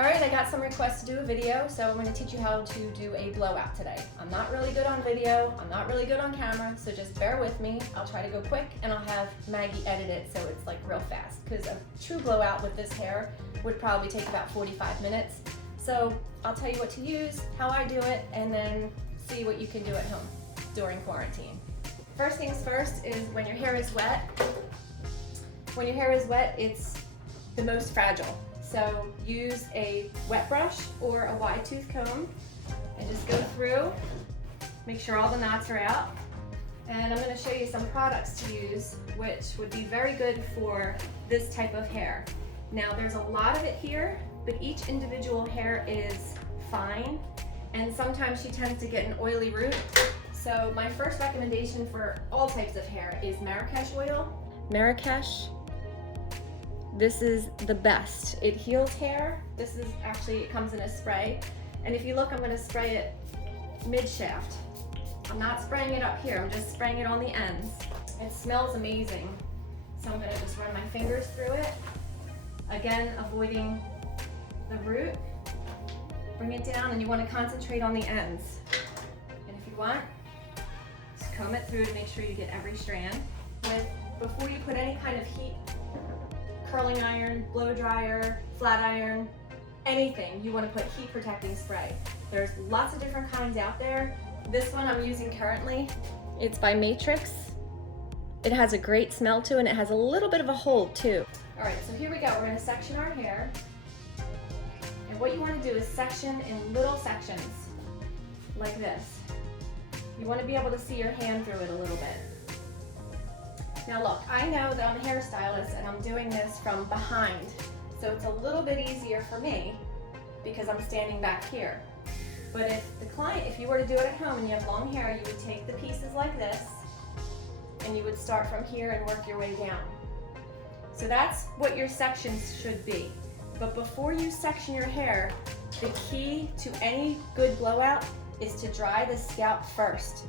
All right, I got some requests to do a video, so I'm going to teach you how to do a blowout today. I'm not really good on video, I'm not really good on camera, so just bear with me. I'll try to go quick and I'll have Maggie edit it so it's like real fast, because a true blowout with this hair would probably take about 45 minutes. So I'll tell you what to use, how I do it, and then see what you can do at home during quarantine. First things first is when your hair is wet. When your hair is wet, it's the most fragile. So use a wet brush or a wide tooth comb and just go through, make sure all the knots are out. And I'm going to show you some products to use which would be very good for this type of hair. Now there's a lot of it here, but each individual hair is fine, and sometimes she tends to get an oily root. So my first recommendation for all types of hair is Marrakesh oil. Marrakesh, this is the best. It heals hair. This is actually, it comes in a spray. And if you look, I'm going to spray it mid-shaft. I'm not spraying it up here, I'm just spraying it on the ends. It smells amazing. So I'm going to just run my fingers through it. Again, avoiding the root. Bring it down, and you want to concentrate on the ends. And if you want, just comb it through to make sure you get every strand. Before you put any kind of heat, curling iron, blow dryer, flat iron, anything, you want to put heat protecting spray. There's lots of different kinds out there. This one I'm using currently, it's by Matrix. It has a great smell too, and it has a little bit of a hold too. All right, so here we go. We're going to section our hair. And what you want to do is section in little sections, like this. You want to be able to see your hand through it a little bit. Now look, I know that I'm a hairstylist and I'm doing this from behind, so it's a little bit easier for me because I'm standing back here. But if you were to do it at home and you have long hair, you would take the pieces like this and you would start from here and work your way down. So that's what your sections should be. But before you section your hair, the key to any good blowout is to dry the scalp first.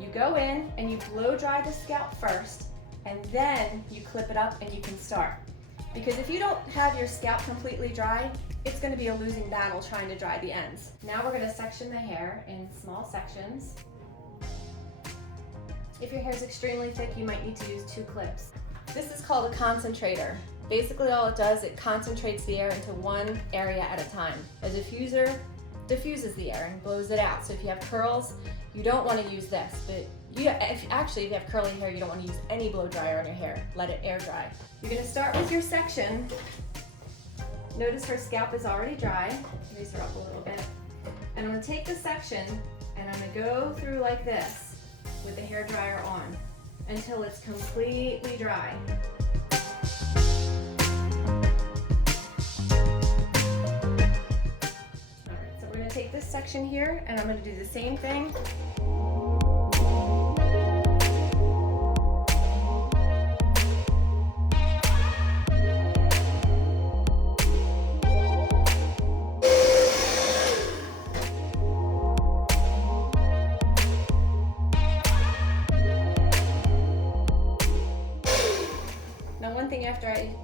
You go in and you blow dry the scalp first, and then you clip it up and you can start. Because if you don't have your scalp completely dry, it's going to be a losing battle trying to dry the ends. Now we're going to section the hair in small sections. If your hair is extremely thick, you might need to use 2 clips. This is called a concentrator. Basically all it does, it concentrates the air into one area at a time. A diffuser diffuses the air and blows it out. So if you have curls, you don't want to use this, but if you have curly hair, you don't want to use any blow dryer on your hair. Let it air dry. You're going to start with your section. Notice her scalp is already dry. Raise her up a little bit. And I'm going to take the section and I'm going to go through like this with the hair dryer on until it's completely dry. Alright, so we're going to take this section here and I'm going to do the same thing.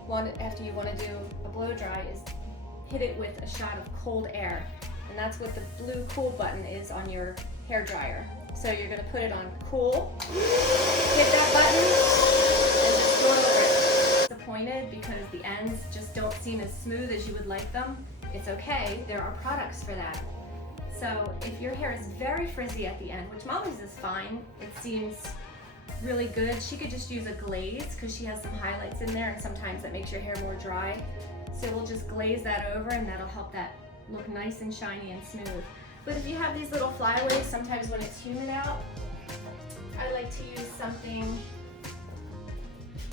One thing after you want to do a blow dry is hit it with a shot of cold air, and that's what the blue cool button is on your hair dryer. So you're going to put it on cool, hit that button, and just go over it. Disappointed because the ends just don't seem as smooth as you would like them. It's okay, there are products for that. So if your hair is very frizzy at the end, which Molly's is fine, it seems really good. She could just use a glaze because she has some highlights in there, and sometimes that makes your hair more dry. So we'll just glaze that over and that'll help that look nice and shiny and smooth. But if you have these little flyaways, sometimes when it's humid out, I like to use something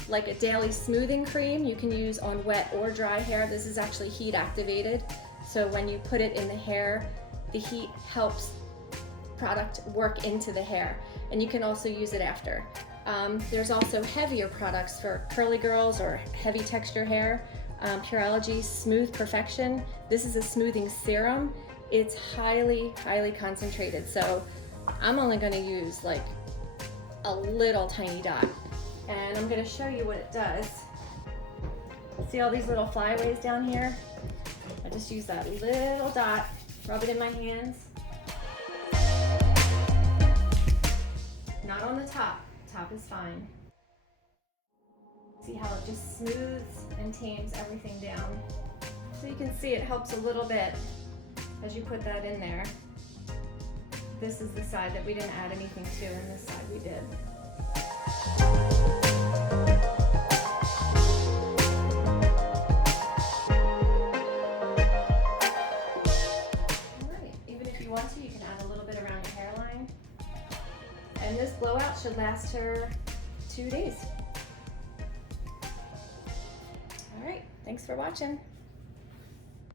like a daily smoothing cream. You can use on wet or dry hair. This is actually heat activated. So when you put it in the hair, the heat helps product work into the hair, and you can also use it after. There's also heavier products for curly girls or heavy texture hair. Pureology Smooth Perfection. This is a smoothing serum. It's highly, highly concentrated. So I'm only going to use like a little tiny dot, and I'm going to show you what it does. See all these little flyaways down here? I just use that little dot, rub it in my hands. Not on the top. Top is fine. See how it just smooths and tames everything down. So you can see it helps a little bit as you put that in there. This is the side that we didn't add anything to, and this side we did. Alright, even if you want to, you can add a little bit around your hairline. And this blowout should last her 2 days. Alright, thanks for watching.